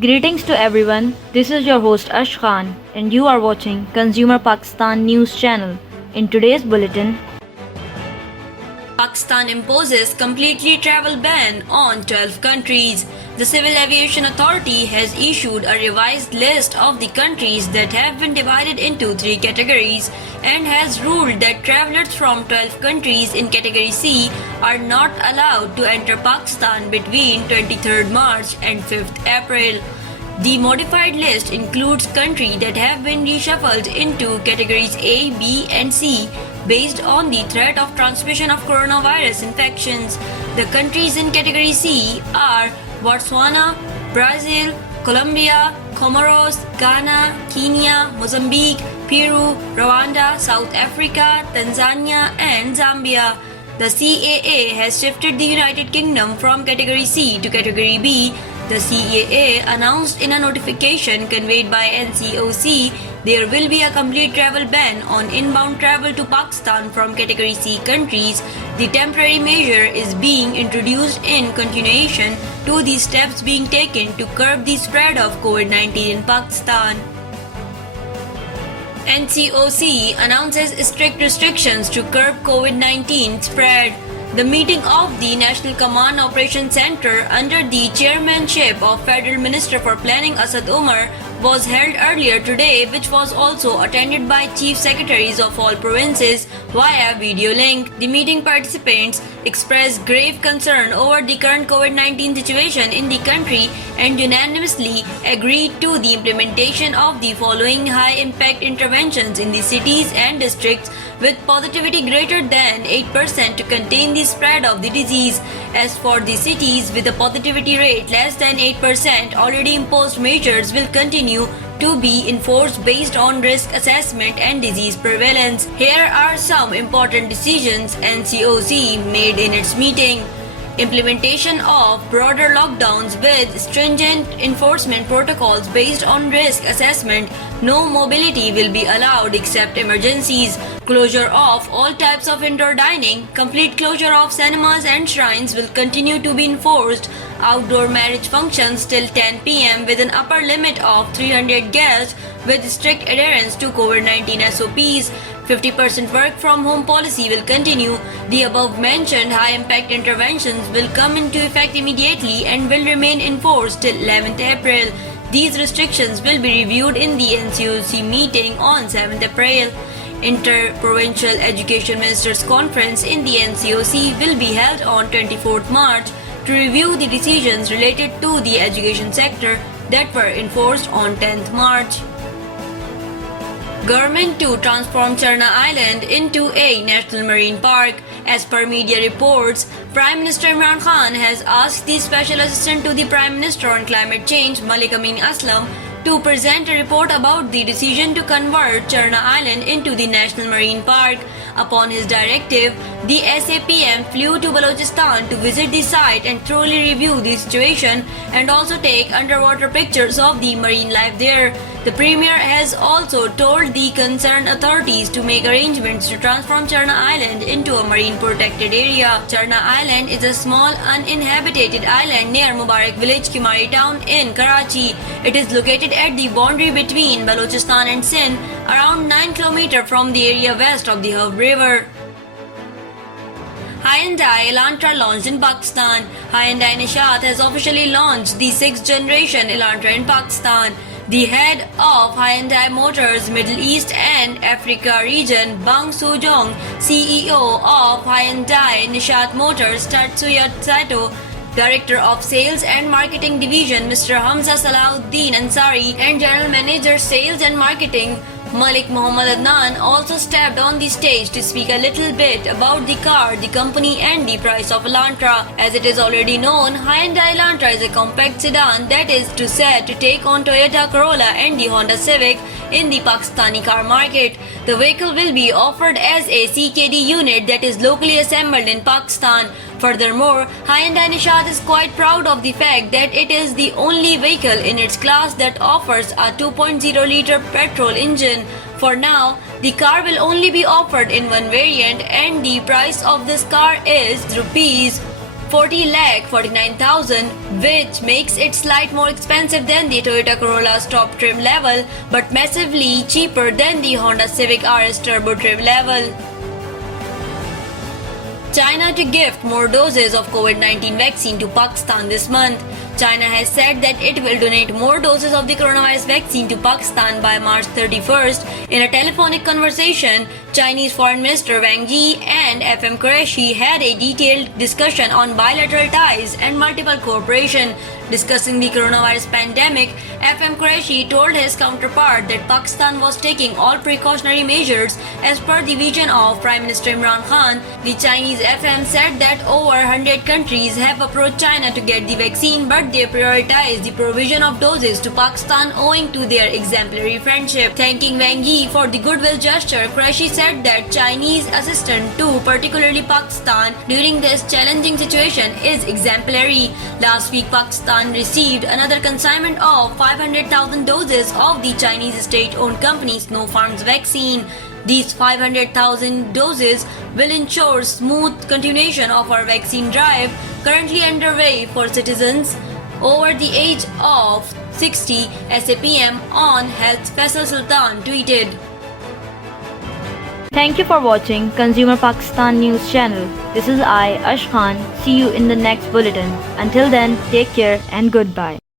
Greetings to everyone. This is your host Ash Khan, and you are watching Consumer Pakistan News Channel. In today's bulletin, Pakistan imposes completely travel ban on 12 countries. The Civil Aviation Authority has issued a revised list of the countries that have been divided into 3 categories and has ruled that travelers from 12 countries in Category C are not allowed to enter Pakistan between 23rd March and 5th April. The modified list includes countries that have been reshuffled into categories A, B, and C based on the threat of transmission of coronavirus infections. The countries in category C are Botswana, Brazil, Colombia, Comoros, Ghana, Kenya, Mozambique, Peru, Rwanda, South Africa, Tanzania, and Zambia. The CAA has shifted the United Kingdom from category C to category B. The CAA announced in a notification conveyed by NCOC there will be a complete travel ban on inbound travel to Pakistan from category C countries. The temporary measure is being introduced in continuation to the steps being taken to curb the spread of COVID-19 in Pakistan. NCOC announces strict restrictions to curb COVID-19 spread. The meeting of the National Command Operations Center under the chairmanship of Federal Minister for Planning Asad Umar was held earlier today, which was also attended by Chief Secretaries of all provinces via video link. The meeting participants expressed grave concern over the current COVID-19 situation in the country and unanimously agreed to the implementation of the following high-impact interventions in the cities and districts with positivity greater than 8% to contain the spread of the disease. As for the cities with a positivity rate less than 8%, already imposed measures will continue to be enforced based on risk assessment and disease prevalence. Here are some important decisions NCOC made in its meeting. Implementation of broader lockdowns with stringent enforcement protocols based on risk assessment. No mobility will be allowed except emergencies. Closure of all types of indoor dining. Complete closure of cinemas and shrines will continue to be enforced. Outdoor marriage functions till 10 p.m. with an upper limit of 300 guests with strict adherence to COVID-19 SOPs. 50% work from home policy will continue. The above mentioned high impact interventions will come into effect immediately and will remain enforced till 11th April. These restrictions will be reviewed in the NCOC meeting on 7th April. Inter-Provincial Education Ministers Conference in the NCOC will be held on 24th March to review the decisions related to the education sector that were enforced on 10th March. Government to transform Charna Island into a national marine park. As per media reports, Prime Minister Imran Khan has asked the Special Assistant to the Prime Minister on Climate Change, Malik Amin Aslam, to present a report about the decision to convert Charna Island into the National Marine Park. Upon his directive, the SAPM flew to Balochistan to visit the site and thoroughly review the situation and also take underwater pictures of the marine life there. The Premier has also told the concerned authorities to make arrangements to transform Charna Island into a marine protected area. Charna Island is a small uninhabited island near Mubarak village, Kimari town in Karachi. It is located at the boundary between Balochistan and Sindh, around 9 km from the area west of the Hub River. Hyundai Elantra launched in Pakistan. Hyundai Nishat has officially launched the 6th generation Elantra in Pakistan. The head of Hyundai Motors Middle East and Africa region, Bang Soo-jong, CEO of Hyundai Nishat Motors, Tatsuya Sato, Director of Sales and Marketing Division, Mr. Hamza Salahuddin Ansari, and General Manager Sales and Marketing, Malik Muhammad Adnan, also stepped on the stage to speak a little bit about the car, the company and the price of Elantra. As it is already known, Hyundai Elantra is a compact sedan that is set to take on Toyota Corolla and the Honda Civic in the Pakistani car market. The vehicle will be offered as a CKD unit that is locally assembled in Pakistan. Furthermore, Hyundai Nishad is quite proud of the fact that it is the only vehicle in its class that offers a 2.0-liter petrol engine. For now, the car will only be offered in one variant, and the price of this car is Rs 40,49,000, which makes it slightly more expensive than the Toyota Corolla's top trim level, but massively cheaper than the Honda Civic RS Turbo trim level. China to gift more doses of COVID-19 vaccine to Pakistan this month. China has said that it will donate more doses of the coronavirus vaccine to Pakistan by March 31st. In a telephonic conversation, Chinese Foreign Minister Wang Yi and FM Qureshi had a detailed discussion on bilateral ties and multiple cooperation. Discussing the coronavirus pandemic, FM Qureshi told his counterpart that Pakistan was taking all precautionary measures as per the vision of Prime Minister Imran Khan. The Chinese FM said that over 100 countries have approached China to get the vaccine, but they prioritize the provision of doses to Pakistan owing to their exemplary friendship. Thanking Wang Yi for the goodwill gesture, Qureshi said that Chinese assistance to particularly Pakistan during this challenging situation is exemplary. Last week, Pakistan received another consignment of 500,000 doses of the Chinese state-owned company Sinopharm's vaccine. These 500,000 doses will ensure smooth continuation of our vaccine drive currently underway for citizens over the age of 60, SAPM on Health Faisal Sultan tweeted. Thank you for watching Consumer Pakistan News Channel. This is I, Ash Khan. See you in the next bulletin. Until then, take care and goodbye.